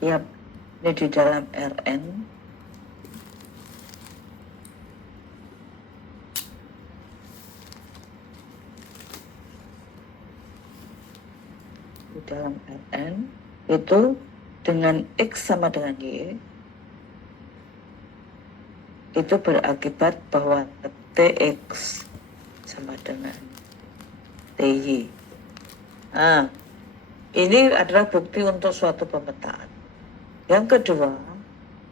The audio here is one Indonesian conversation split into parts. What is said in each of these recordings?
Yap, ini di dalam Rn. Di dalam Rn itu dengan X sama dengan Y, itu berakibat bahwa Tx sama dengan Ty. Nah, ini adalah bukti untuk suatu pemetaan. Yang kedua,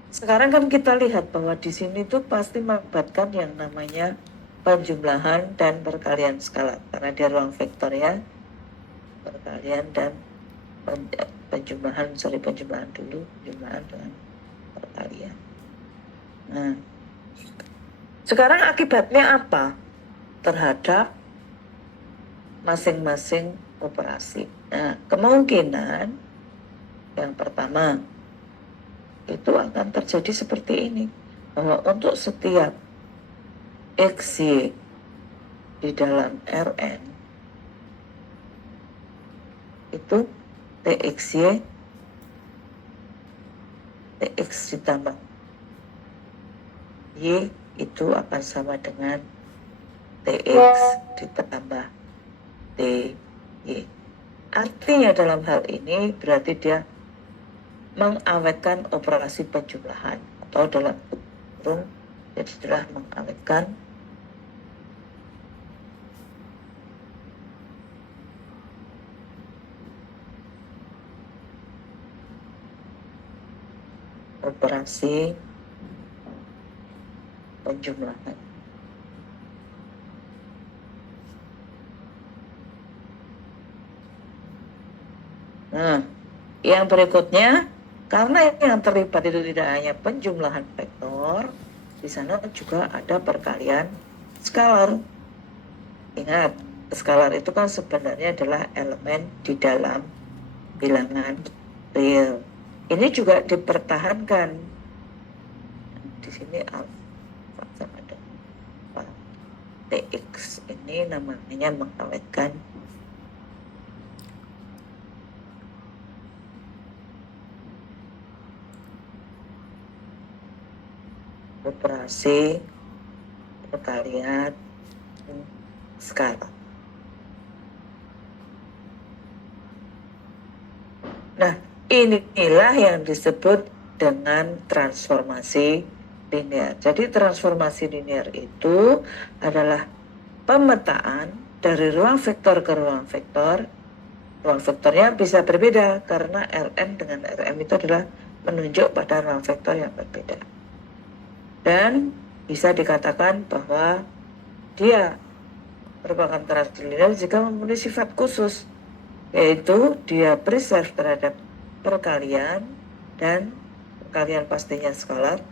sekarang kan kita lihat bahwa di sini tuh pasti melibatkan yang namanya penjumlahan dan perkalian skala, karena dia ruang vektor ya, perkalian dan penjumlahan dulu, penjumlahan dengan perkalian. Nah, sekarang akibatnya apa terhadap masing-masing operasi? Nah, kemungkinan yang pertama itu akan terjadi seperti ini, bahwa untuk setiap XY di dalam Rn itu TXY, TX ditambah Y itu akan sama dengan TX ditambah TY. Artinya dalam hal ini berarti dia mengawetkan operasi penjumlahan, atau dalam kurung jadi telah mengawetkan operasi penjumlahan. Nah, yang berikutnya, karena yang terlibat itu tidak hanya penjumlahan vektor, di sana juga ada perkalian skalar. Ingat, skalar itu kan sebenarnya adalah elemen di dalam bilangan real. Ini juga dipertahankan. Di sini alfa sama dengan TX ini namanya mengawetkan operasi perkalian skala. Nah, inilah yang disebut dengan transformasi linear. Jadi transformasi linear itu adalah pemetaan dari ruang vektor ke ruang vektor. Ruang vektornya bisa berbeda karena Rn dengan Rm itu adalah menunjuk pada ruang vektor yang berbeda. Dan bisa dikatakan bahwa dia merupakan transformasi linear jika memenuhi sifat khusus, yaitu dia preserve terhadap perkalian dan perkalian pastinya skalar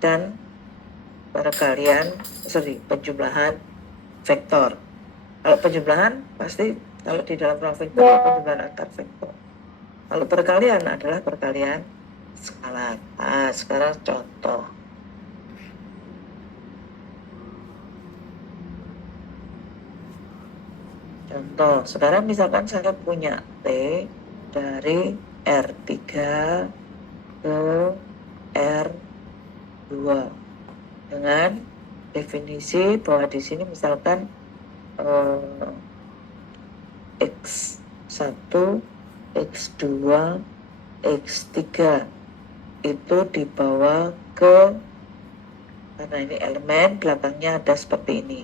dan penjumlahan vektor. Kalau penjumlahan pasti kalau di dalam ruang vektor penjumlahan antar vektor. Kalau perkalian adalah perkalian skalar. Nah, sekarang contoh. Contoh, sekarang misalkan saya punya T dari R3 ke R2 dengan definisi bahwa di sini misalkan X1, X2, X3 itu dibawa ke, karena ini elemen belakangnya ada seperti ini.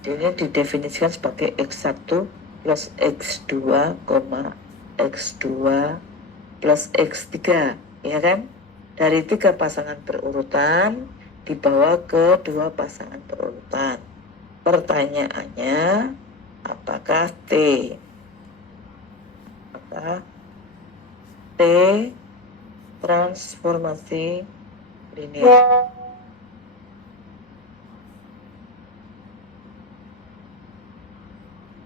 Ini didefinisikan sebagai X1 plus X2, X2 plus X3, ya kan? Dari 3 pasangan berurutan dibawa ke 2 pasangan berurutan. Pertanyaannya, apakah T transformasi linear?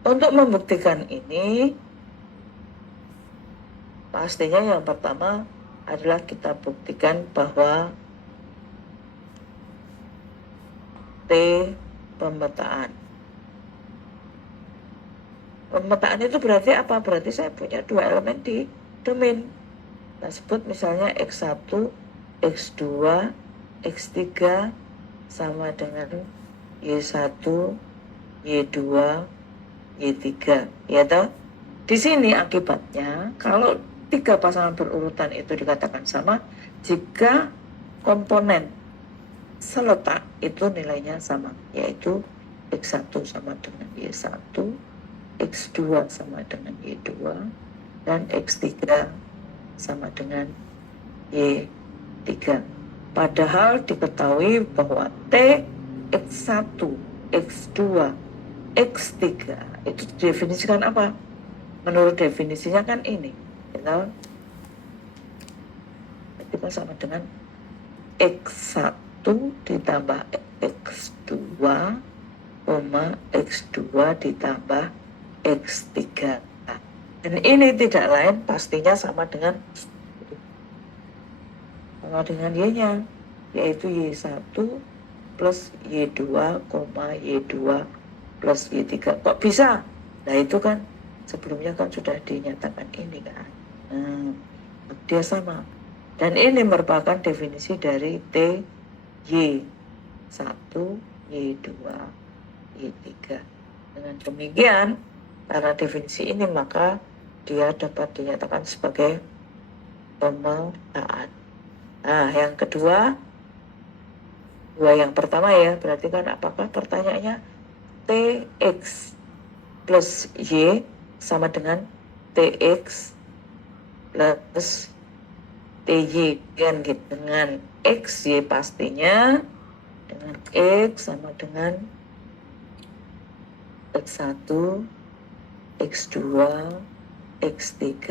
Untuk membuktikan ini, pastinya yang pertama adalah kita buktikan bahwa T pemetaan Pemetaan itu berarti apa? Berarti saya punya dua elemen di domain. Kita sebut misalnya X1, X2, X3 sama dengan Y1, Y2, Y3. Ya toh? Di sini akibatnya kalau tiga pasangan berurutan itu dikatakan sama jika komponen seletak itu nilainya sama, yaitu X1 sama dengan Y1, X2 sama dengan Y2, dan X3 sama dengan Y3. Padahal diketahui bahwa T, X1, X2, X3 itu didefinisikan apa? Menurut definisinya kan ini, kita sama dengan X1 ditambah X2, X2 ditambah X3. Dan ini tidak lain pastinya sama dengan Y-nya, yaitu Y1 plus Y2, Y2 plus Y3. Kok bisa? Nah itu kan sebelumnya kan sudah dinyatakan ini kan. Dia sama. Dan ini merupakan definisi dari T, Y1, Y2, Y3. Dengan demikian, karena definisi ini maka dia dapat dinyatakan sebagai pemetaan. Nah, yang kedua, yang pertama ya, berarti kan apakah pertanyaannya Tx plus Y sama dengan Tx plus Ty kan gitu, dengan X, Y pastinya dengan X sama dengan X1, X2, X3,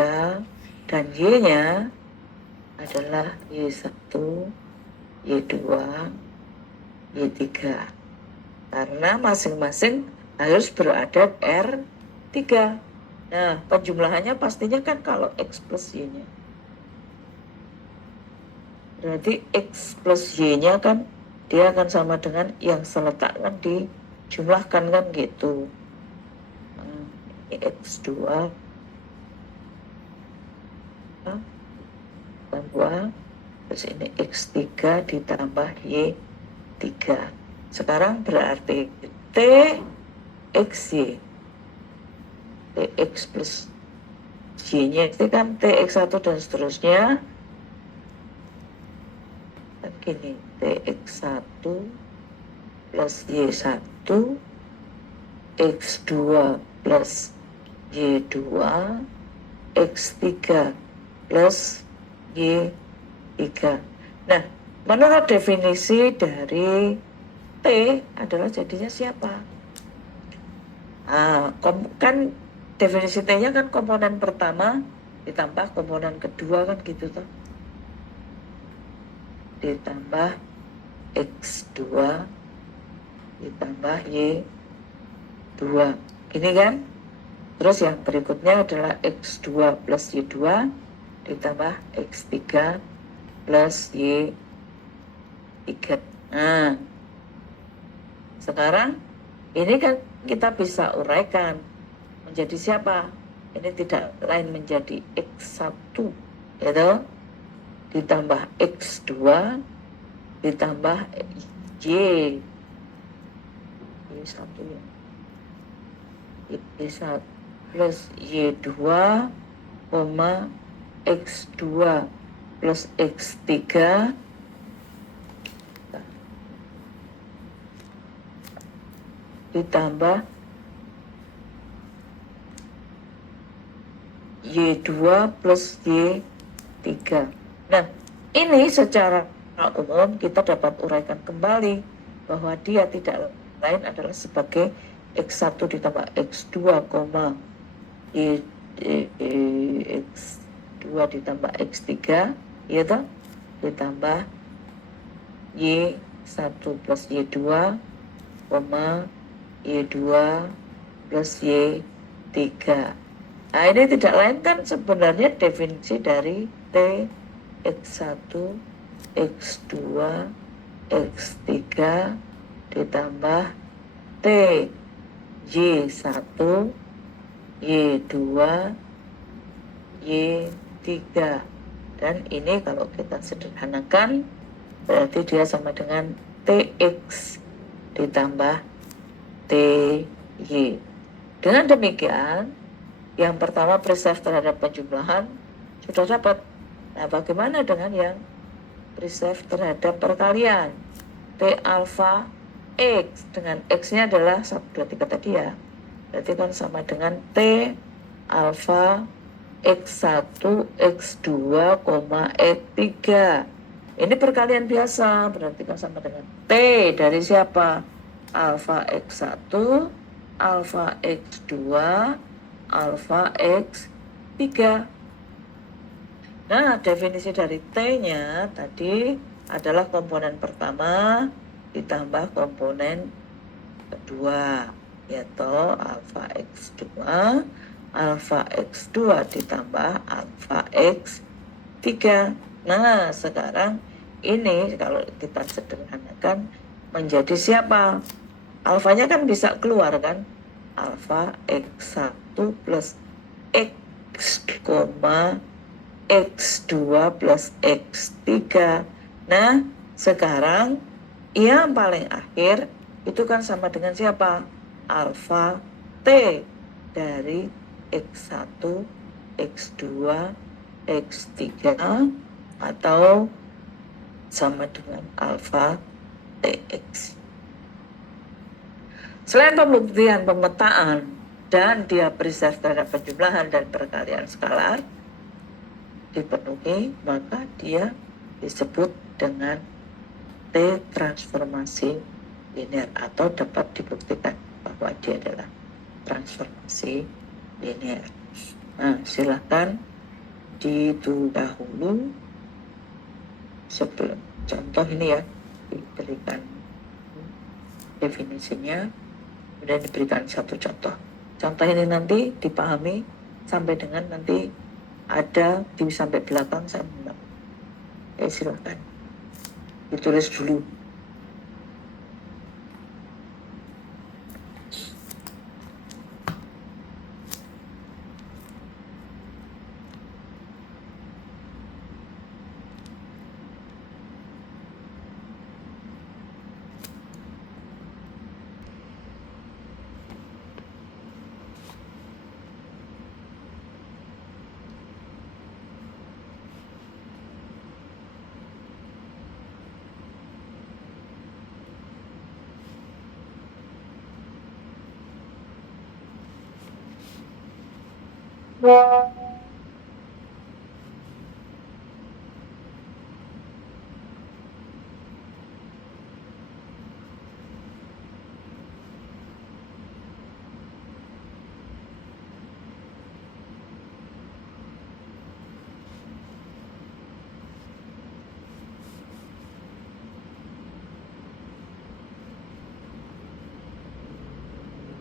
dan Y-nya adalah Y1, Y2, Y3. Karena masing-masing harus berada R3. Nah, penjumlahannya pastinya kan kalau X plus Y-nya. Berarti X plus Y-nya kan dia akan sama dengan yang seletak kan dijumlahkan kan gitu. Ini X2 tambah, terus ini X3 ditambah Y3. Sekarang berarti T X Y, Tx plus Y-nya itu kan Tx1 dan seterusnya. Kan gini, Tx1 plus Y1, X2 plus Y2, X3 plus Y3. Nah, menurut definisi dari T adalah jadinya siapa? Kan definisi T-nya kan komponen pertama ditambah komponen kedua kan gitu toh. Ditambah X2 ditambah Y2. Ini kan? Terus yang berikutnya adalah X2 plus Y2 ditambah X3 plus Y3. Nah, sekarang ini kan kita bisa uraikan menjadi siapa? Ini tidak lain menjadi X1 gitu, ditambah X2 ditambah Y1 ya, Y1 plus Y2, X2 plus X3 ditambah Y2 plus Y3. Nah, ini secara umum kita dapat uraikan kembali bahwa dia tidak lain adalah sebagai X1 ditambah X2, X2 ditambah X3, yaitu ditambah Y1 plus Y2, Y2 plus Y3. Nah, ini tidak lain kan sebenarnya definisi dari T, X1, X2, X3 ditambah T, Y1, Y2, Y3. Dan ini kalau kita sederhanakan, berarti dia sama dengan TX ditambah TY. Dengan demikian, yang pertama preserve terhadap penjumlahan sudah dapat. Nah, bagaimana dengan yang preserve terhadap perkalian? T alpha X, dengan X-nya adalah 1, 2, 3 tadi ya. Berarti kan sama dengan T alpha X1, X2, X3. Ini perkalian biasa, berarti kan sama dengan T dari siapa? Alpha X1, alpha X2, alpha X3. Nah, definisi dari T-nya tadi adalah komponen pertama ditambah komponen kedua, yaitu alpha X2, alpha X2 ditambah alpha X3. Nah, sekarang ini kalau kita sederhanakan menjadi siapa? Alfanya kan bisa keluar kan? Alpha X1 plus X, X2 plus X3. Nah, sekarang yang paling akhir itu kan sama dengan siapa? Alpha T dari X1, X2, X3 atau sama dengan alpha TX. Selain pembuktian pemetaan dan dia preserve terhadap penjumlahan dan perkalian skalar dipenuhi, maka dia disebut dengan T transformasi linear atau dapat dibuktikan bahwa dia adalah transformasi linear. Nah, silakan ditulis dahulu sebelum contoh ini ya, diberikan definisinya, kemudian diberikan satu contoh. Contoh ini nanti dipahami sampai dengan nanti ada di sampai belakang saya menang. Silakan ditulis dulu.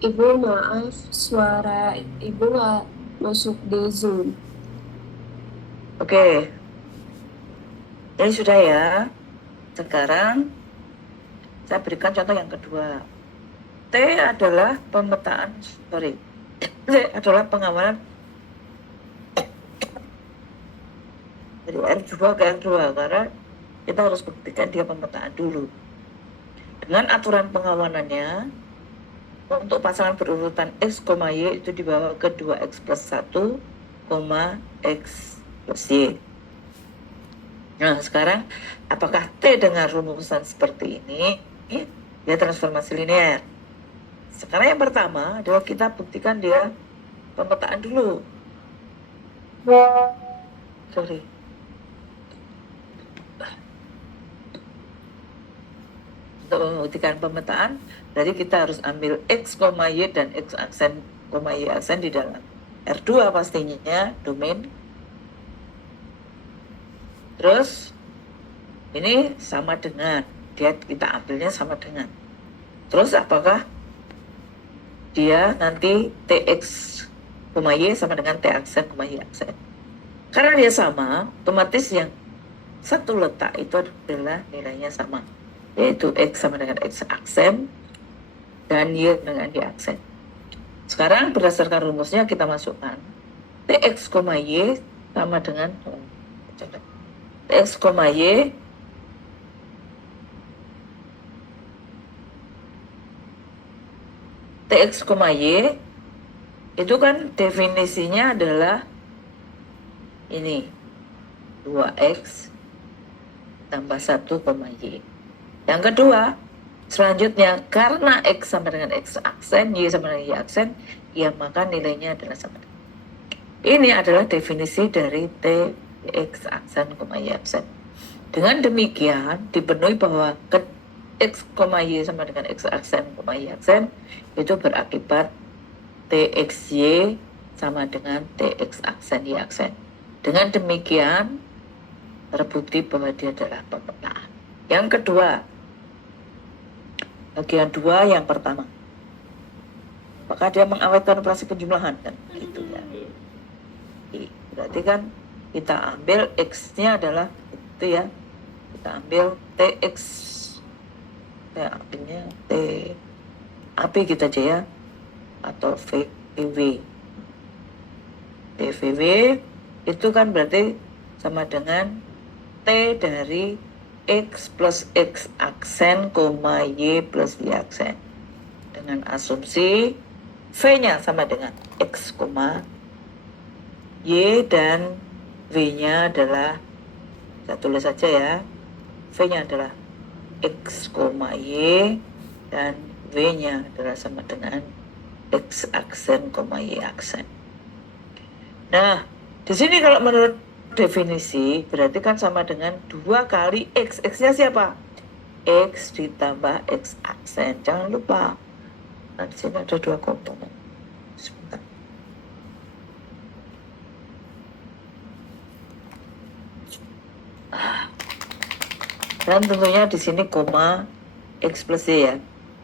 Ibu, maaf, suara Ibu nggak masuk di Zoom. Oke. Ini sudah ya. Sekarang saya berikan contoh yang kedua. T adalah pemetaan, T adalah pengawalan dari R2 ke R2 karena kita harus buktikan dia pemetaan dulu. Dengan aturan pengawanannya, untuk pasangan berurutan X, Y itu dibawa ke 2X plus 1, X plus Y. Nah, sekarang apakah T dengan rumusan seperti ini dia transformasi linear? Sekarang yang pertama adalah kita buktikan dia pemetaan dulu. Sorry. Untuk membuktikan pemetaan, jadi kita harus ambil X, Y dan X aksen, Y aksen di dalam R2 pastinya, domain. Terus ini sama dengan, dia kita ambilnya sama dengan. Terus apakah dia nanti TX, Y sama dengan T aksen, Y aksen. Karena dia sama, otomatis yang satu letak itu adalah nilainya sama, yaitu X sama dengan X aksen dan Y dengan Y aksen. Sekarang berdasarkan rumusnya kita masukkan Tx, Y sama dengan Tx, Y Tx, Y itu kan definisinya adalah ini 2x tambah 1, Y. Yang kedua, selanjutnya karena x sama dengan x aksen, y sama dengan y aksen, ya maka nilainya adalah sama dengan. Ini adalah definisi dari Tx aksen, Y aksen. Dengan demikian dipenuhi bahwa x, y sama dengan x aksen, y aksen itu berakibat Txy sama dengan Tx aksen, y aksen. Dengan demikian terbukti bahwa dia adalah pemetaan. Yang kedua, bagian 2 yang pertama. Apakah dia mengawetkan operasi penjumlahan? Kan gitu ya. Berarti kan kita ambil x-nya adalah itu ya. Kita ambil Tx, ya ambilnya T AP gitu aja ya, atau VW. VW itu kan berarti sama dengan T dari X plus X aksen, Y plus Y aksen. Dengan asumsi V-nya sama dengan X, Y dan V-nya adalah, saya tulis saja ya, V-nya adalah X, Y dan V-nya adalah sama dengan X aksen, Y aksen. Nah, di sini kalau menurut definisi berarti kan sama dengan 2 kali X. X-nya siapa? X ditambah X aksen. Jangan lupa. Nah, di sini ada 2 komponen. Sebentar. Dan tentunya di sini koma X plus Y ya.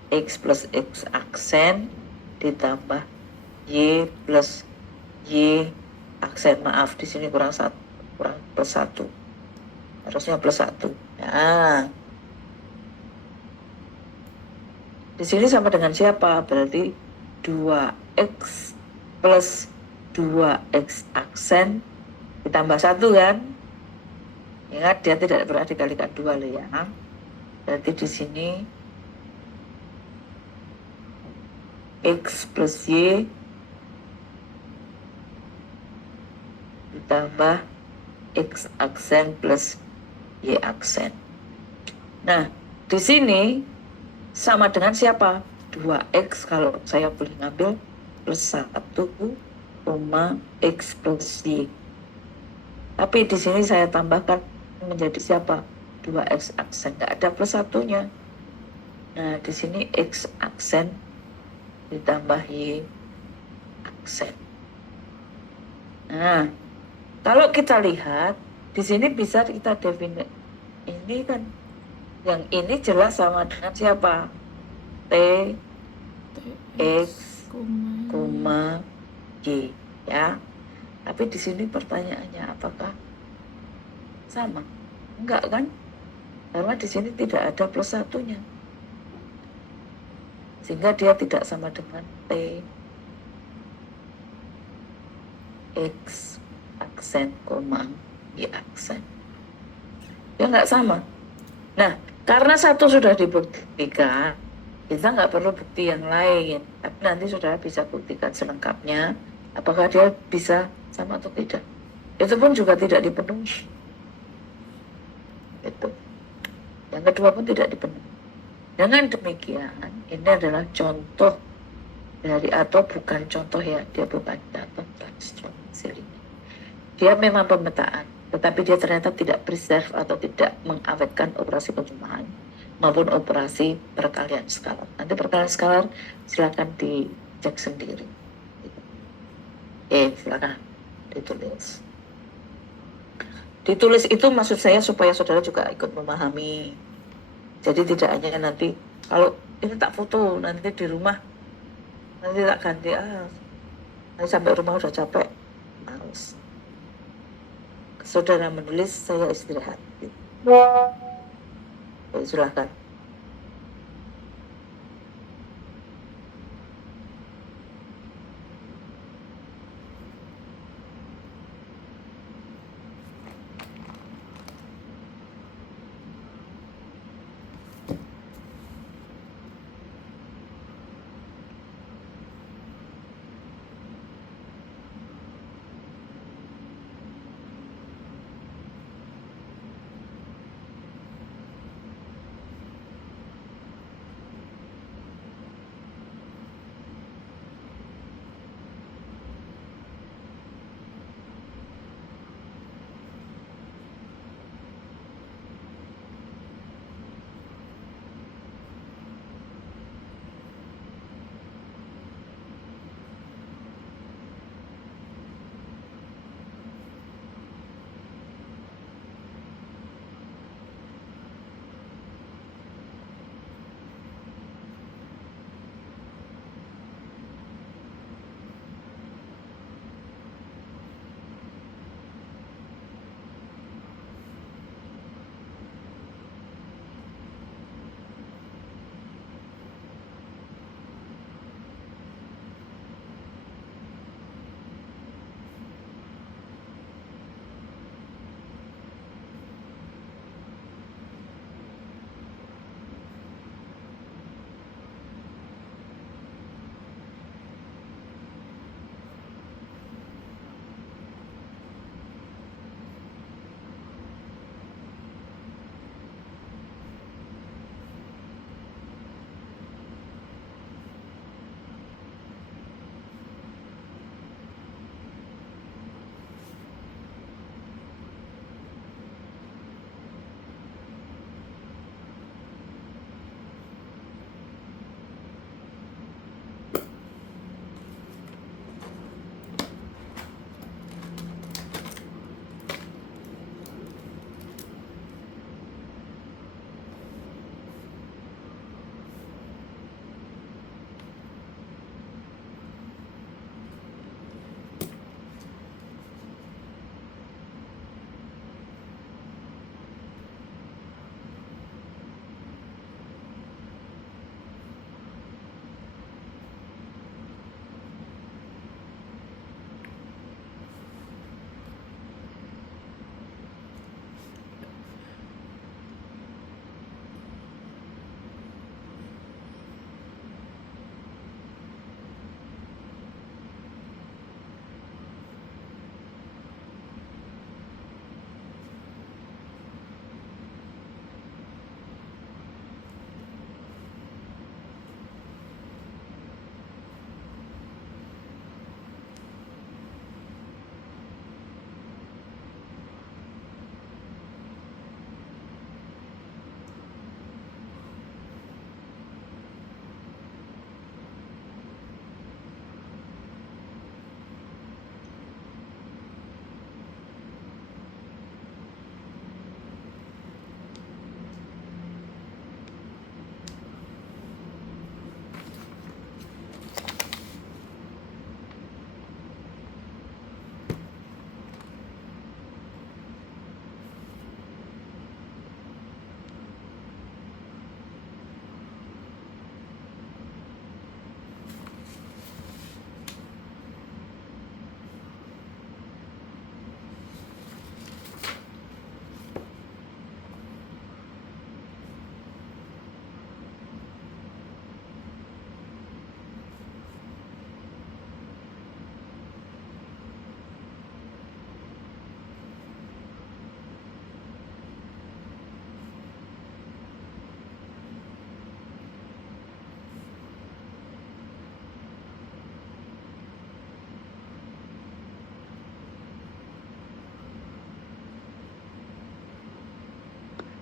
X plus X aksen ditambah Y plus Y aksen. Maaf, di sini kurang plus 1. Harusnya plus 1. Nah, di sini sama dengan siapa? Berarti 2x plus 2x aksen ditambah 1 kan? Ingat dia tidak pernah dikalikan 2 loh ya. Berarti di sini x plus y ditambah x aksen plus y aksen. Nah, di sini sama dengan siapa? 2x kalau saya boleh ngambil plus 1, x plus y. Tapi di sini saya tambahkan menjadi siapa? 2x aksen, nggak ada plus 1-nya. Nah, di sini x aksen ditambah y aksen. Nah, kalau kita lihat di sini bisa kita definisi ini kan, yang ini jelas sama dengan siapa? T X, Y ya. Tapi di sini pertanyaannya apakah sama? Enggak kan? Karena di sini tidak ada plus 1-nya. Sehingga dia tidak sama dengan T X aksen, Y aksen. Ya enggak sama. Nah, karena satu sudah dibuktikan, kita nggak perlu bukti yang lain. Tapi nanti saudara bisa buktikan selengkapnya apakah dia bisa sama atau tidak. Itu pun juga tidak dipenuhi. Itu. Yang kedua pun tidak dipenuhi. Dengan demikian, ini adalah contoh dari, atau bukan contoh ya, dia bukan data transformasi. Dia memang pemetaan, tetapi dia ternyata tidak preserve atau tidak mengawetkan operasi penjumlahan maupun operasi perkalian skalar. Nanti perkalian skalar silakan dicek sendiri. Silakan ditulis. Ditulis itu maksud saya supaya saudara juga ikut memahami. Jadi tidak hanya nanti kalau ini tak foto, nanti di rumah nanti tak ganti, nanti sampai rumah udah capek, males. Saudara menulis, saya istirahat. Silakan.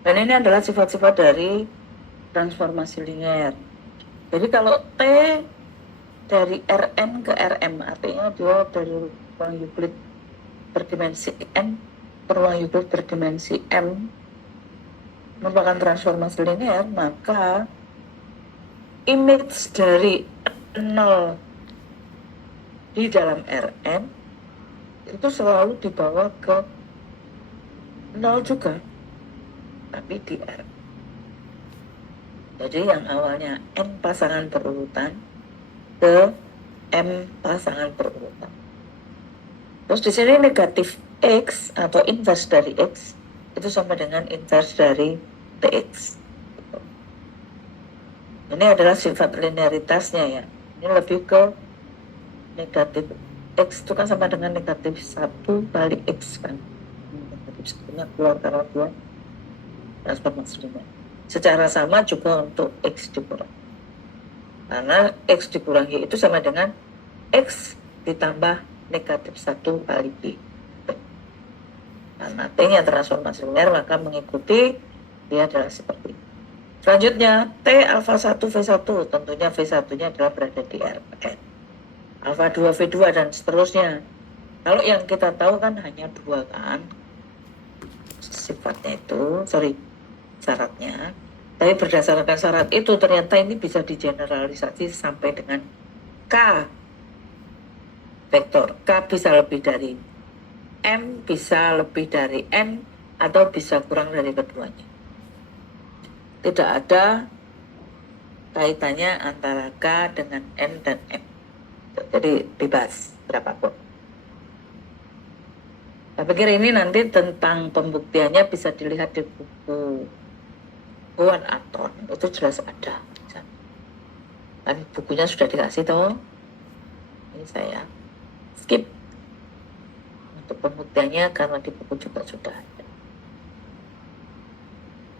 Dan ini adalah sifat-sifat dari transformasi linear. Jadi kalau T dari Rn ke Rm, artinya dia dari ruang Euclid berdimensi n ke ruang Euclid berdimensi m, merupakan transformasi linear, maka image dari 0 di dalam Rn itu selalu dibawa ke 0 juga, tapi di R. Jadi yang awalnya n pasangan berurutan ke m pasangan berurutan. Terus di sini negatif x atau inverse dari x itu sama dengan inverse dari tx. Ini adalah sifat linearitasnya ya. Ini lebih ke negatif x itu kan sama dengan negatif 1 kali x kan. Negatif 1-nya keluar karena 2 transformasi linear. Secara sama juga untuk x dikurangi. Karena x dikurangi itu sama dengan x ditambah negatif 1 kali b. Karena t-nya transformasi linear maka mengikuti dia adalah seperti ini. Selanjutnya T alfa 1 V1, tentunya V1-nya adalah berada di Rn. Alfa 2 V2 dan seterusnya. Kalau yang kita tahu kan hanya 2 kan sifatnya itu, syaratnya. Tapi berdasarkan syarat itu ternyata ini bisa digeneralisasi sampai dengan K vektor. K bisa lebih dari M, bisa lebih dari N, atau bisa kurang dari keduanya. Tidak ada kaitannya antara K dengan N dan M. Jadi bebas berapapun. Saya pikir ini nanti tentang pembuktiannya bisa dilihat di buku Bowen Anton, itu jelas ada. Kan bukunya sudah dikasih toh. Ini saya skip untuk pembuktiannya karena di buku juga sudah ada.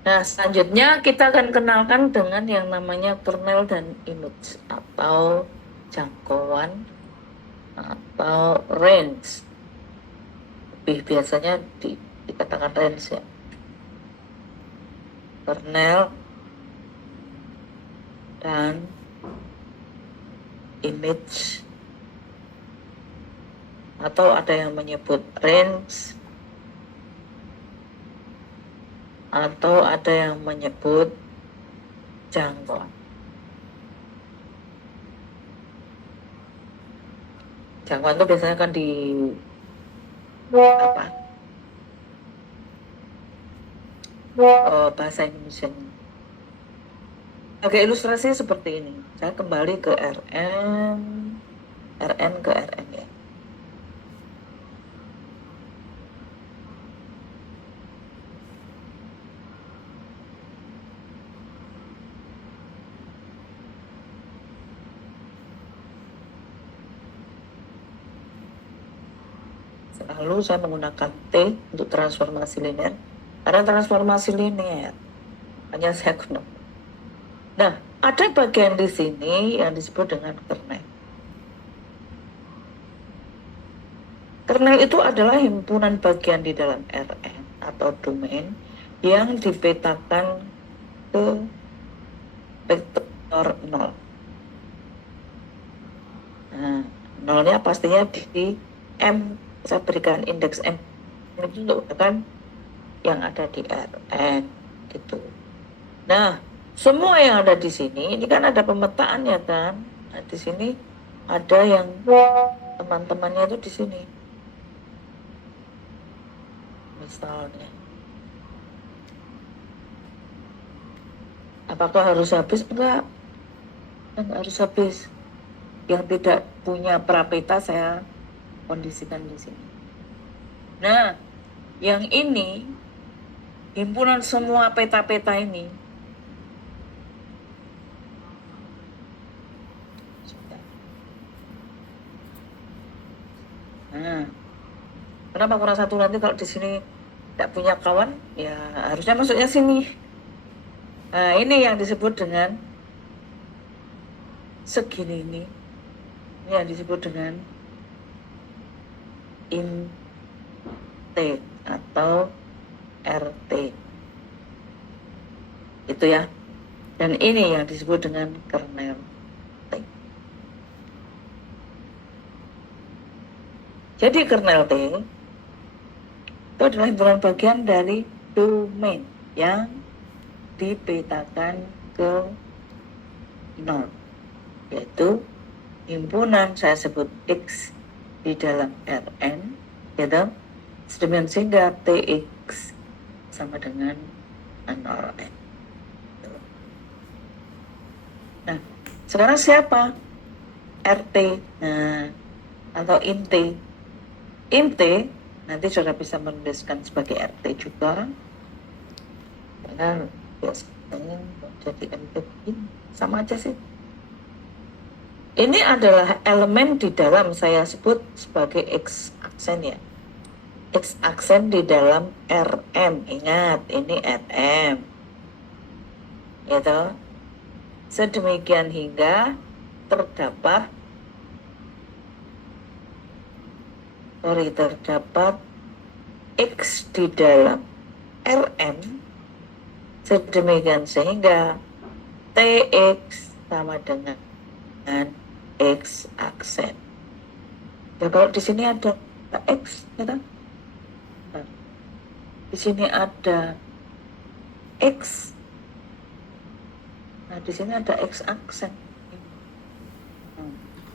Nah, selanjutnya kita akan kenalkan dengan yang namanya kernel dan image atau jangkauan atau range. Lebih biasanya dikatakan range ya. Kernel dan image, atau ada yang menyebut range, atau ada yang menyebut jangkauan. Jangkauan itu biasanya kan di apa? Bahasa Indonesia. Oke, ilustrasinya seperti ini. Saya kembali ke Rn ke Rn ya. Lalu saya menggunakan T untuk transformasi linear. Karena transformasi linear hanya saya gunakan. Nah, ada bagian di sini yang disebut dengan kernel. Kernel itu adalah himpunan bagian di dalam Rn atau domain yang dipetakan ke vektor 0. Nah, nolnya pastinya di M. Saya berikan indeks M itu kan yang ada di Rn gitu. Nah, semua yang ada di sini ini kan ada pemetaannya kan. Nah, di sini ada yang teman-temannya itu di sini. Misalnya. Apakah harus habis? Enggak harus habis. Yang tidak punya prapeta saya kondisikan di sini. Nah, yang ini himpunan semua peta-peta ini. Nah, kenapa kurang satu nanti kalau di sini tidak punya kawan? Ya harusnya masuknya sini. Nah, ini yang disebut dengan segini ini yang disebut dengan int atau rt. Itu ya. Dan ini yang disebut dengan kernel T. Jadi kernel T itu adalah himpunan bagian dari domain yang dipetakan ke nol, yaitu himpunan saya sebut X di dalam Rn, gitu. Sedemikian sehingga Tx sama dengan 0n. Nah, sekarang siapa? RT, nah, atau int. Int nanti saudara bisa menuliskan sebagai RT juga, karena biasanya jadi MT ini sama aja sih. Ini adalah elemen di dalam, saya sebut sebagai X aksen ya. X aksen di dalam Rm, ingat ini Rm, gitu. Sedemikian hingga terdapat X di dalam Rm, sedemikian sehingga Tx sama dengan X aksen. Ya kalau di sini ada X, gitu. Nah, di sini ada X. Nah, di sini ada X aksen.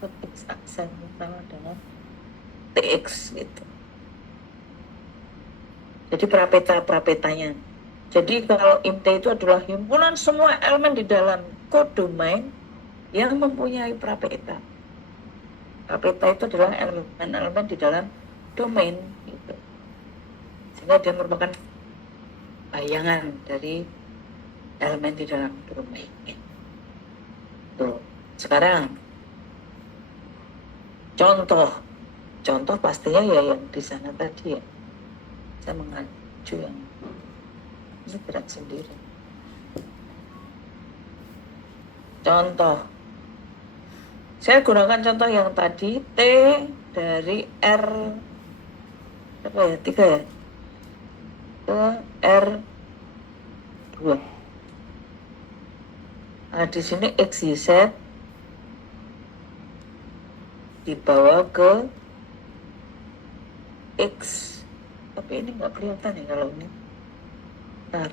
X aksen sama dengan Tx gitu. Jadi prapeta-prapetanya. Jadi kalau int itu adalah himpunan semua elemen di dalam kodomain yang mempunyai prapeta. Prapeta itu adalah elemen-elemen di dalam domain gitu. Sehingga dia merupakan bayangan dari elemen di dalam domain. Tuh. Sekarang contoh pastinya ya yang di sana tadi ya. Saya mengacu yang ini gerak sendiri. Contoh, saya gunakan contoh yang tadi T dari R apa ya, 3 ya, ke R2. Nah, di sini X, Y, Z dibawa ke X. Tapi ini nggak kelihatan ya kalau ini. Nah,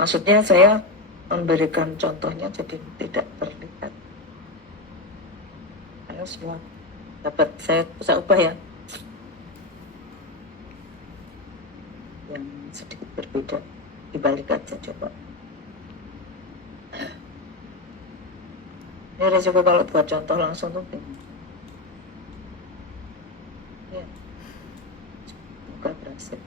maksudnya saya memberikan contohnya jadi tidak terlihat. Karena semua dapat saya ubah ya. Yang sedikit berbeda. Dibalik aja coba. Ini resiko kalau buat contoh langsung tuh bingung. Ya, semoga berhasil.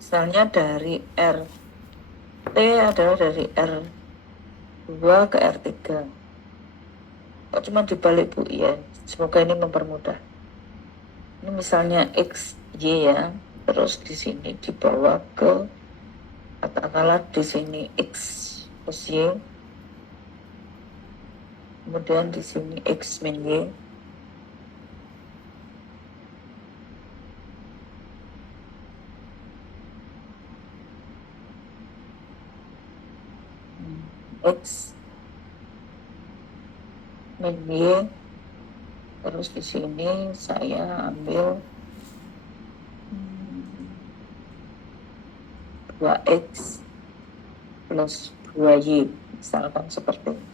Misalnya dari RT adalah dari R2 ke R3. Kok cuma dibalik Bu? Ya, semoga ini mempermudah. Ini misalnya X, Y ya, terus di sini dibawa ke, katakanlah di sini X plus Y, kemudian di sini X min Y, X min Y, terus di sini saya ambil 2X plus 2Y, misalkan seperti ini.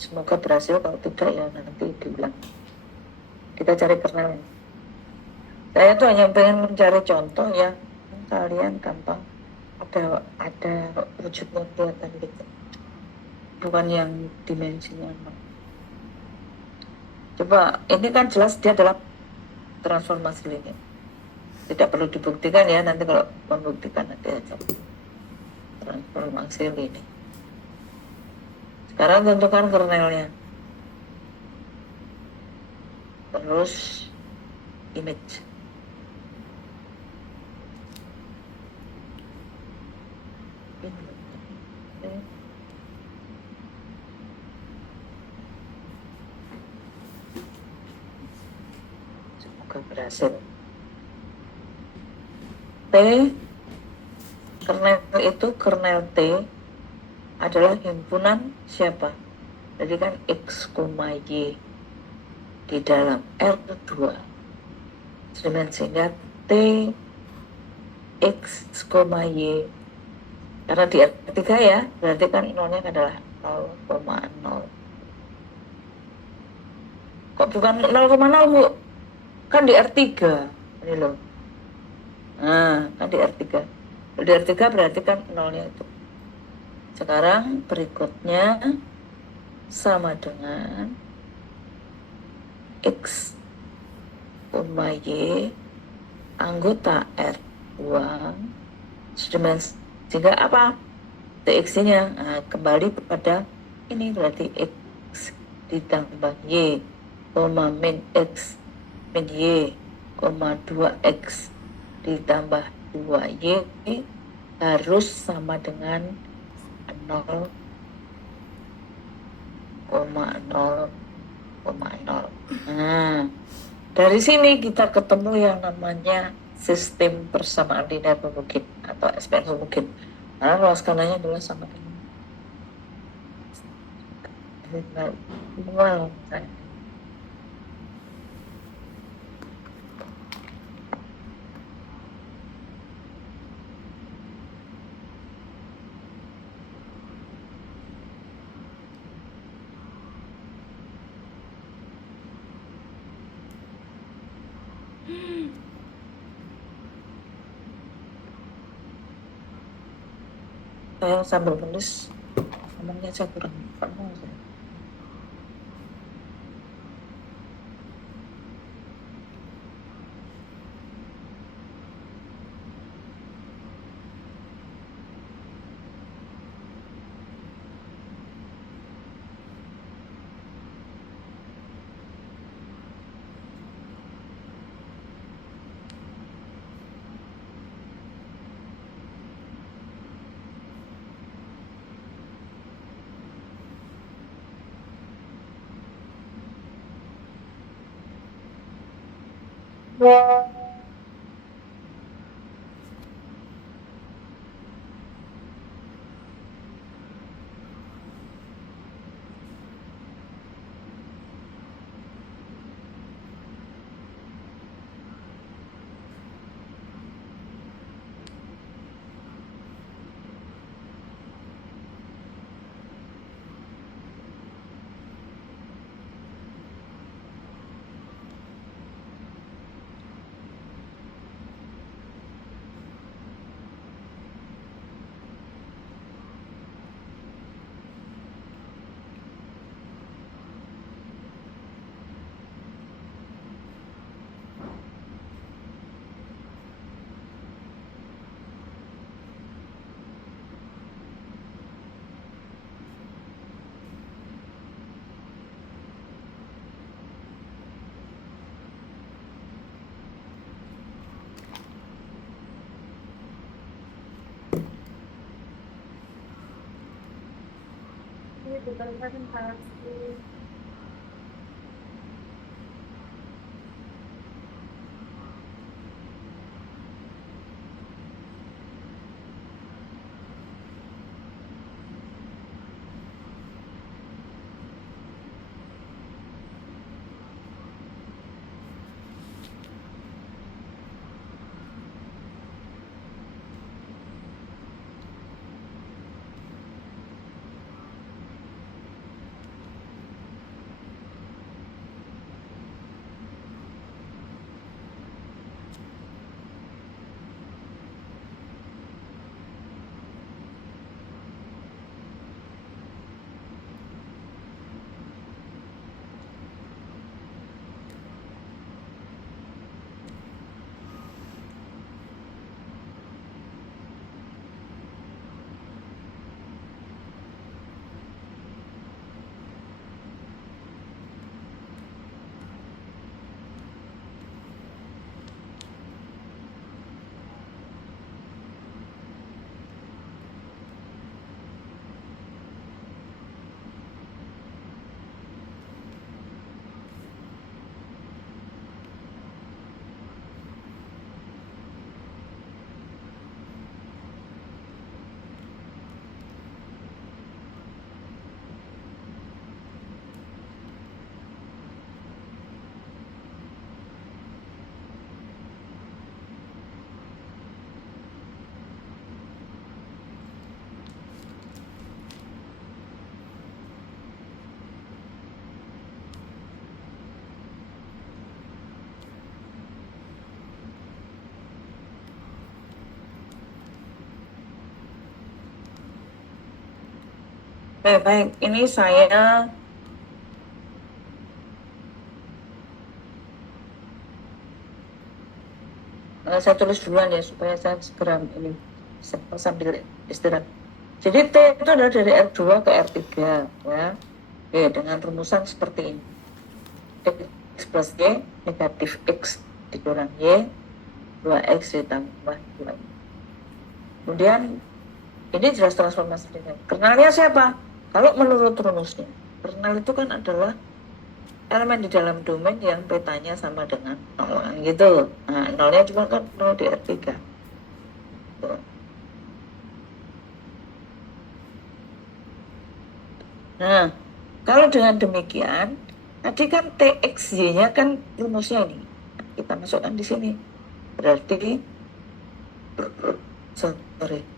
Semoga berhasil, kalau tidak ya nanti diulang. Kita cari kernel. Saya tuh hanya pengen mencari contoh ya, kalian gampang ada wujudnya kelihatan gitu. Bukan yang dimensinya. Coba, ini kan jelas dia adalah transformasi linear. Tidak perlu dibuktikan ya, nanti kalau membuktikan nanti aja. Transformasi linear. Sekarang tentukan kernelnya. Terus image. juga berhasil. T, kernel itu, kernel T adalah himpunan siapa? Jadi kan X, Y di dalam R2. Sehingga T, X, Y. Karena di R3 ya, berarti kan nolnya adalah 0,0. Kok bukan 0,0, Bu? Kan di R3. Ini loh. Nah, kan di R3. Di R3 berarti kan nolnya itu. Sekarang berikutnya sama dengan X, Y, anggota R2, sehingga apa? TX-nya kembali pada ini, berarti X ditambah Y, min X min Y, 2X ditambah 2Y harus sama dengan 0,0,0. Nah, dari sini kita ketemu yang namanya sistem persamaan linear homogin atau SPL homogin. Karena ruang skalanya adalah sama dengan minimal. Saya sambil menulis, ngomongnya saya kurang paham. Baik. Ini saya tulis duluan ya supaya saya segera ini sambil istirahat. Jadi T itu adalah dari R2 ke R3 ya. Oke, dengan rumusan seperti ini. X plus Y negatif X dikurang Y 2X ditambah 2Y. Kemudian ini jelas transformasi linear. Kernelnya siapa? Kalau menurut rumusnya, kernel itu kan adalah elemen di dalam domain yang petanya sama dengan 0 kan gitu. Nah, nolnya cuma kan 0 di R3. Tuh. Nah, kalau dengan demikian, tadi kan TXY-nya kan rumusnya ini. Kita masukkan di sini. Berarti, sorry.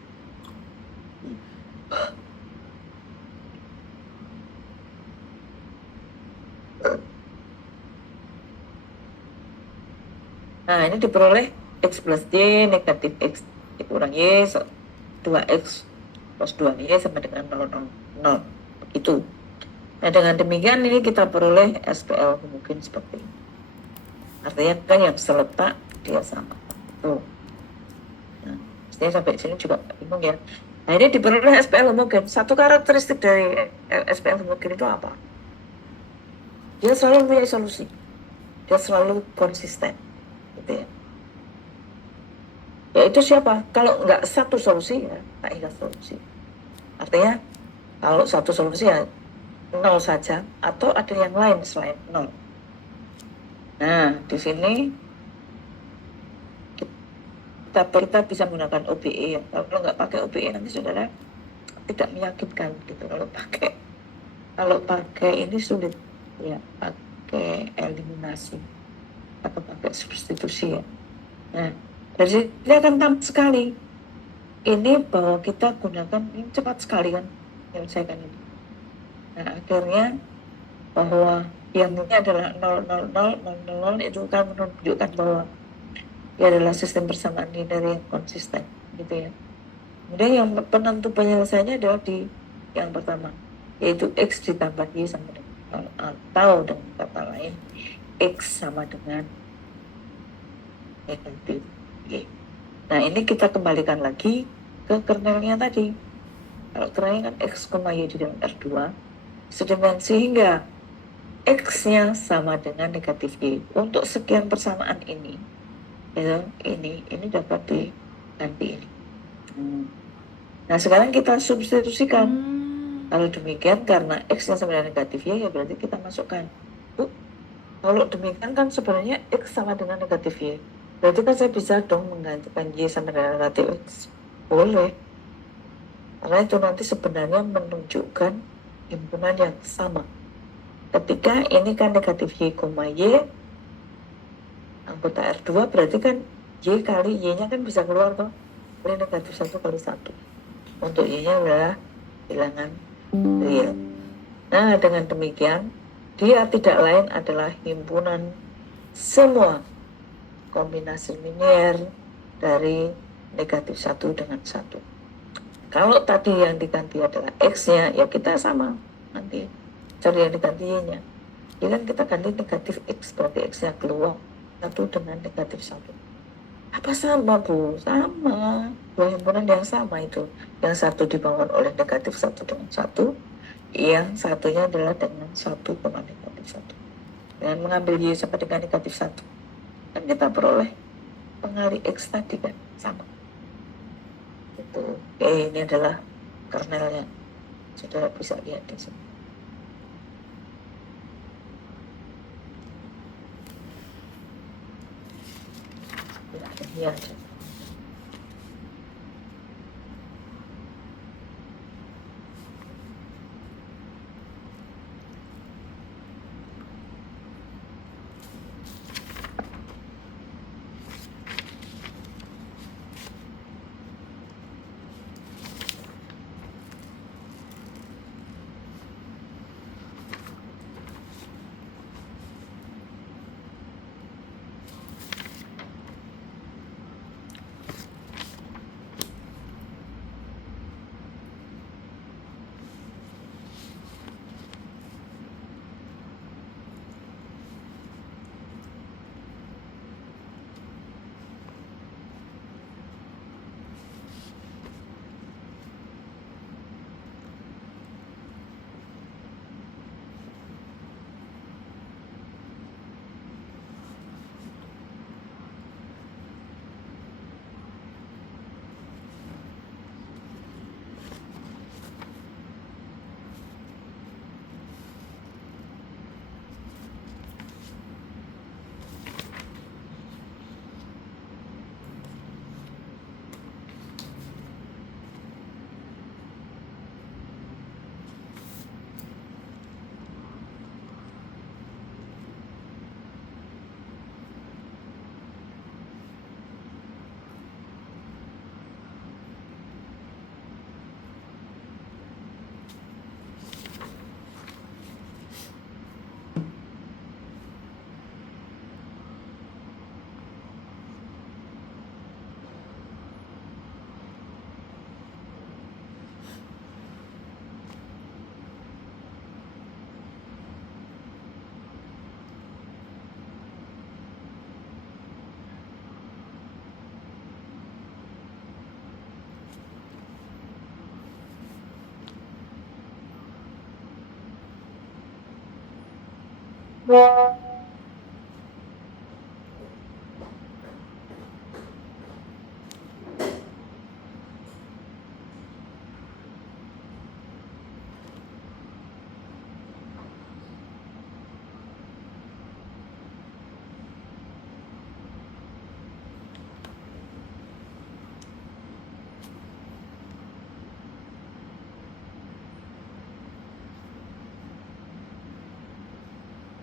Nah, ini diperoleh X plus Y negatif X dikurang Y 2X plus 2Y sama dengan 0, begitu. Nah, dengan demikian ini kita peroleh SPL mungkin seperti ini. Artinya kan yang seletak dia sama. Tuh. Nah, pastinya sampai sini juga bingung ya. Nah, ini diperoleh SPL homogen. Satu karakteristik dari SPL homogen itu apa? Dia selalu punya solusi. Dia selalu konsisten. Gitu ya. Yaitu siapa? Kalau nggak satu solusi ya, tak ingat solusi. Artinya kalau satu solusi ya 0 saja atau ada yang lain selain 0. Nah, di sini kita bisa menggunakan OBE ya. Kalau nggak pakai OBE nanti saudara tidak meyakinkan gitu. Kalau pakai ini sulit ya, pakai eliminasi atau pakai substitusi ya. Nah, dari sini akan tampak sekali. Ini bahwa kita gunakan ini cepat sekali kan menyelesaikan ini. Nah, akhirnya bahwa yang ini adalah 0, itu kan menunjukkan bahwa dia adalah sistem persamaan linear yang konsisten gitu ya. Kemudian yang penentu penyelesaiannya adalah di yang pertama, yaitu X ditambah Y sama dengan 0, atau dengan kata lain X sama dengan negatif Y. Nah, ini kita kembalikan lagi ke kernelnya tadi. Kalau kernelnya kan X, Y di dalam R2, sedemikian sehingga X-nya sama dengan negatif Y. Untuk sekian persamaan ini, ya, ini dapat diganti ini. Nah, sekarang kita substitusikan. Kalau demikian, karena X-nya sama dengan negatif Y, ya berarti kita masukkan. Kalau demikian kan sebenarnya X sama dengan negatif Y. Berarti kan saya bisa dong menggantikan Y sama dengan negatif X. Boleh. Karena itu nanti sebenarnya menunjukkan himpunan yang sama. Ketika ini kan negatif Y, Y, anggota R2 berarti kan Y kali Y-nya kan bisa keluar toh. Ini negatif 1 kali 1. Untuk Y-nya adalah bilangan real. Nah, dengan demikian, dia tidak lain adalah himpunan semua kombinasi linear dari negatif 1 dengan 1. Kalau tadi yang diganti adalah X-nya, ya kita sama. Nanti cari yang diganti Y-nya. Ya kan kita ganti negatif X, berarti X-nya keluar 1 dengan negatif 1. Apa sama, Bu? Sama. Dua himpunan yang sama itu. Yang satu dibangun oleh negatif 1 dengan 1, yang satunya adalah dengan 1, negatif 1. Dengan mengambil Y sama dengan negatif 1. Kan kita peroleh pengali X tadi kan, sama. Itu. Ini adalah kernelnya. Saudara bisa lihat di sini. Ya, aja.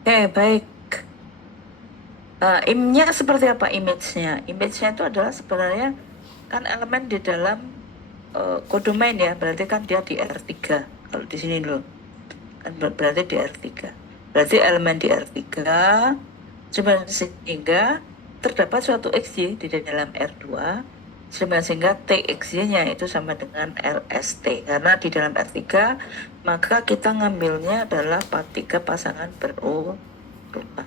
Oke, baik. Image-nya seperti apa image-nya? Image-nya itu adalah sebenarnya kan elemen di dalam kodomain ya, berarti kan dia di R3. Kalau di sini loh, kan berarti di R3. Berarti elemen di R3, sehingga terdapat suatu XY di dalam R2, sehingga TXY-nya itu sama dengan RST. Karena di dalam R3, maka kita ngambilnya adalah tiga pasangan berurutan.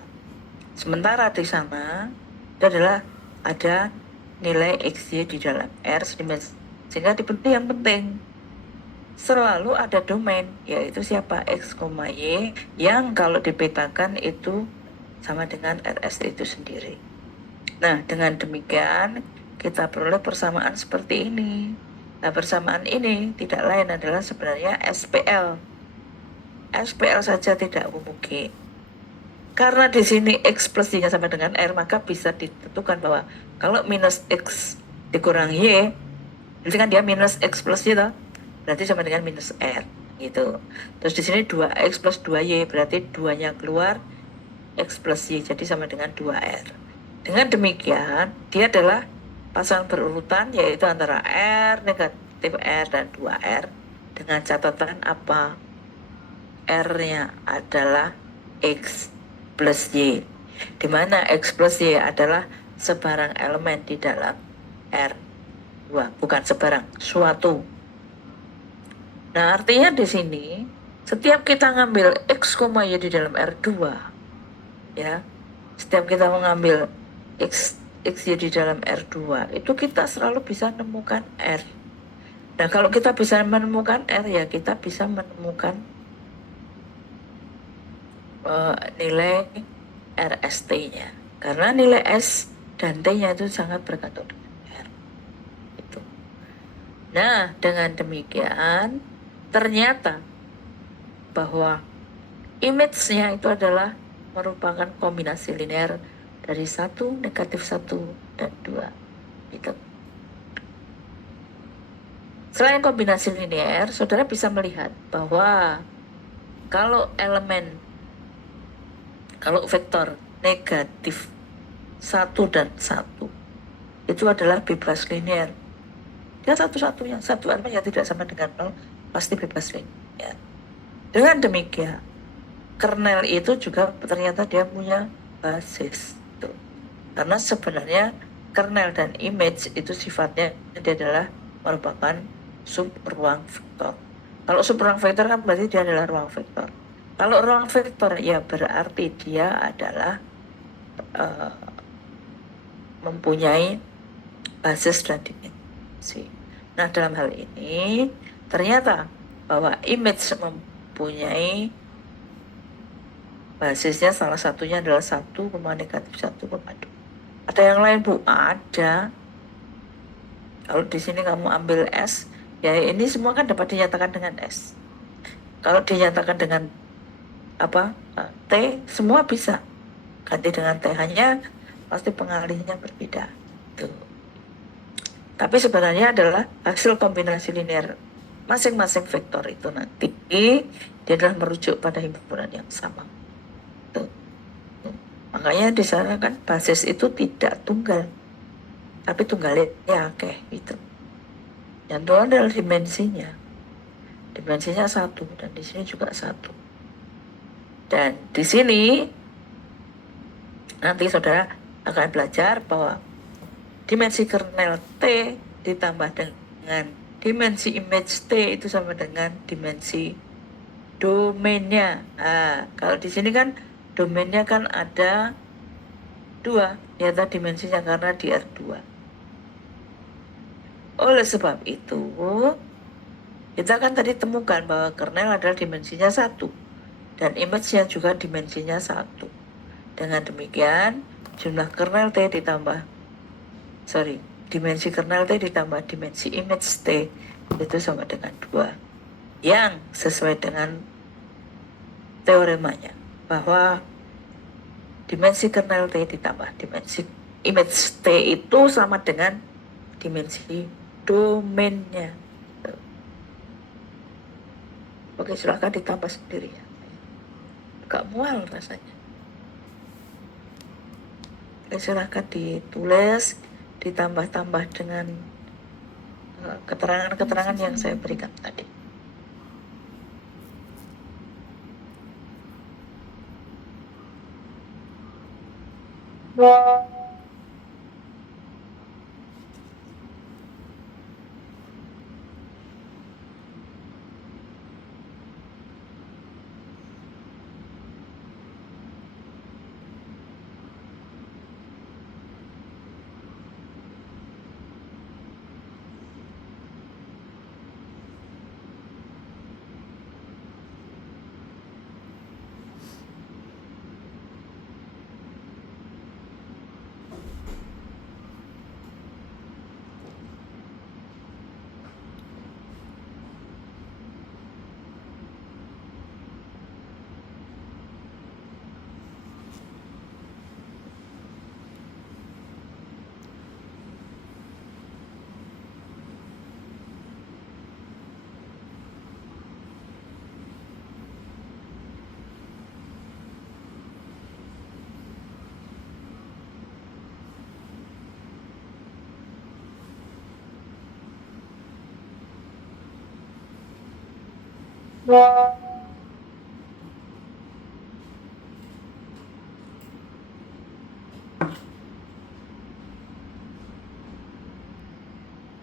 Sementara di sana itu adalah ada nilai XY di dalam R, sehingga yang penting selalu ada domain, yaitu siapa? X, Y, yang kalau dipetakan itu sama dengan RST itu sendiri. Nah, dengan demikian kita peroleh persamaan seperti ini. Nah, persamaan ini tidak lain adalah sebenarnya SPL. SPL saja tidak mungkin. Karena di sini X plus Y-nya sama dengan R, maka bisa ditentukan bahwa kalau minus X dikurang Y, berarti kan dia minus X plus Y, toh? Berarti sama dengan minus R, gitu. Terus di sini 2X plus 2Y, berarti 2-nya keluar, X plus Y, jadi sama dengan 2R. Dengan demikian, dia adalah pasangan berurutan, yaitu antara R, negatif R, dan 2R, dengan catatan apa? R-nya adalah X plus Y, di mana X plus Y adalah sebarang elemen di dalam R2, bukan sebarang, suatu. Nah, artinya di sini, setiap kita ngambil X, Y di dalam R2, ya, setiap kita mengambil X, Y di dalam R2, itu kita selalu bisa menemukan R. Nah, kalau kita bisa menemukan R, ya kita bisa menemukan nilai RST-nya, karena nilai S dan T-nya itu sangat bergantung dengan R. Itu. Nah, dengan demikian ternyata bahwa image-nya itu adalah merupakan kombinasi linear dari 1, negatif 1, dan 2. Gitu. Selain kombinasi linear, saudara bisa melihat bahwa kalau vektor negatif 1 dan 1 itu adalah bebas linear. Dia satu-satunya, satu elemen yang tidak sama dengan 0 pasti bebas linear. Dengan demikian, kernel itu juga ternyata dia punya basis. Tuh. Karena sebenarnya kernel dan image itu sifatnya dia adalah merupakan subruang vektor. Kalau subruang vektor kan berarti dia adalah ruang vektor. Kalau ruang vektor ya berarti dia adalah mempunyai basis dan dimensi. Nah, dalam hal ini ternyata bahwa image mempunyai basisnya salah satunya adalah 1, negatif 1, 2. Ada yang lain, Bu? Ada. Kalau di sini kamu ambil S, ya ini semua kan dapat dinyatakan dengan S. Kalau dinyatakan dengan T, semua bisa ganti dengan T, hanya pasti pengalihnya berbeda. Tuh. Tapi sebenarnya adalah hasil kombinasi linear masing-masing vektor itu nanti dia adalah merujuk pada himpunan yang sama. Tuh. Makanya di sana kan basis itu tidak tunggal, tapi tunggalnya akeh gitu. Yang dua adalah dimensinya 1, dan di sini juga 1. Dan di sini nanti saudara akan belajar bahwa dimensi kernel T ditambah dengan dimensi image T itu sama dengan dimensi domainnya. Nah, kalau di sini kan domainnya kan ada 2, ternyata dimensinya karena di R2. Oleh sebab itu, kita kan tadi temukan bahwa kernel adalah dimensinya 1 dan image-nya juga dimensinya 1. Dengan demikian, jumlah kernel T dimensi kernel T ditambah dimensi image T itu sama dengan 2. Yang sesuai dengan teoremanya, bahwa dimensi kernel T ditambah dimensi image T itu sama dengan dimensi domainnya. Oke, silahkan ditambah sendiri ya. Gak mual rasanya. Silahkan ditulis, ditambah-tambah dengan keterangan-keterangan yang saya berikan tadi.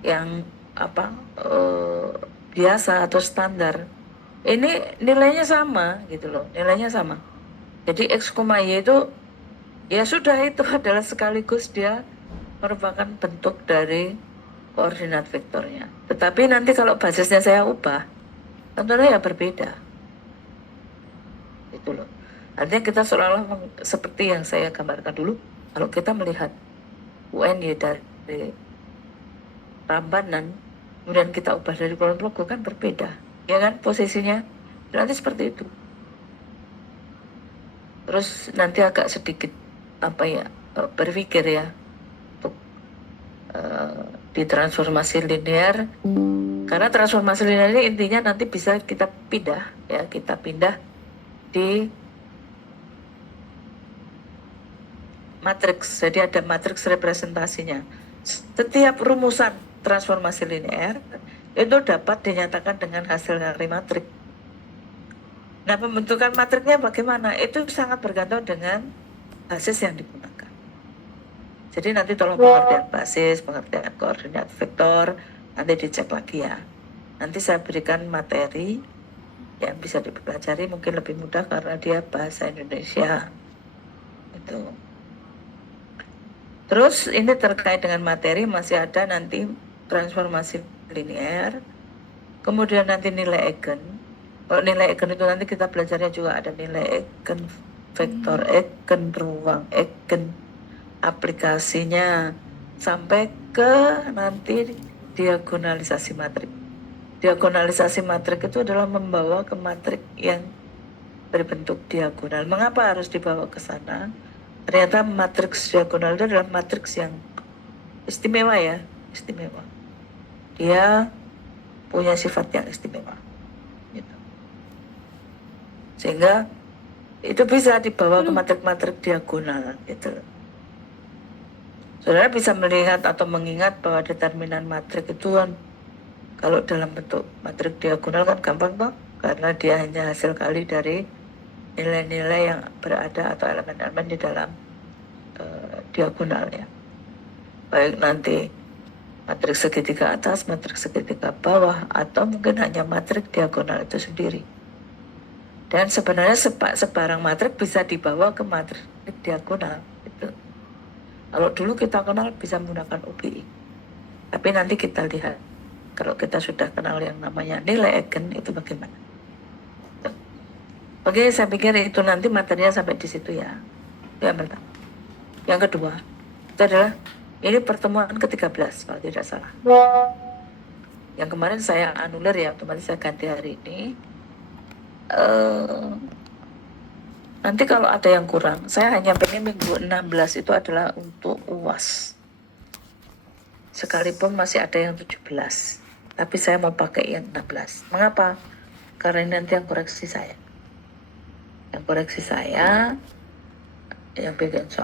Yang biasa atau standar, ini nilainya sama gitu loh, nilainya sama. Jadi X, Y itu ya sudah, itu adalah sekaligus dia merupakan bentuk dari koordinat vektornya. Tetapi nanti kalau basisnya saya ubah, tentunya ya berbeda. Itu loh. Artinya kita seolah-olah seperti yang saya gambarkan dulu, kalau kita melihat UNY dari Rambanan, kemudian kita ubah dari Kulon Progo, kan berbeda, ya kan posisinya. Nanti seperti itu. Terus nanti agak sedikit berpikir ya untuk di transformasi linear, karena transformasi linear ini intinya nanti bisa kita pindah ya, kita pindah di matriks. Jadi ada matriks representasinya. Setiap rumusan transformasi linear itu dapat dinyatakan dengan hasil dari matrik. Nah, pembentukan matriknya bagaimana? Itu sangat bergantung dengan basis yang digunakan. Jadi nanti tolong pengertian basis, pengertian koordinat vektor, nanti dicek lagi ya. Nanti saya berikan materi yang bisa dipelajari, mungkin lebih mudah karena dia bahasa Indonesia. Itu. Terus ini terkait dengan materi, masih ada nanti transformasi linear, kemudian nanti nilai eigen. Kalau nilai eigen itu nanti kita belajarnya juga ada nilai eigen vektor, eigen ruang, eigen aplikasinya, sampai ke nanti diagonalisasi matrik. Diagonalisasi matrik itu adalah membawa ke matrik yang berbentuk diagonal. Mengapa harus dibawa ke sana? Ternyata matriks diagonal itu adalah matriks yang istimewa ya, istimewa. Dia punya sifat yang istimewa. Gitu. Sehingga itu bisa dibawa ke matrik-matrik diagonal gitu. Saudara bisa melihat atau mengingat bahwa determinan matrik itu kan kalau dalam bentuk matrik diagonal kan gampang toh, karena dia hanya hasil kali dari nilai-nilai yang berada atau elemen-elemen di dalam diagonal ya. Baik nanti matrik segitiga atas, matrik segitiga bawah, atau mungkin hanya matrik diagonal itu sendiri. Dan sebenarnya sebarang matrik bisa dibawa ke matrik diagonal itu. Kalau dulu kita kenal bisa menggunakan OBI, tapi nanti kita lihat kalau kita sudah kenal yang namanya nilai eigen itu bagaimana. Oke, saya pikir itu nanti materinya sampai di situ ya. Itu yang pertama. Yang kedua, itu adalah ini pertemuan ke-13 kalau tidak salah. Yang kemarin saya anulir ya, otomatis saya ganti hari ini. Nanti kalau ada yang kurang, saya hanya pengen minggu 16 itu adalah untuk UAS. Sekalipun masih ada yang 17, tapi saya mau pakai yang 16. Mengapa? Karena ini nanti yang koreksi saya. Yang koreksi saya, yang bikin soal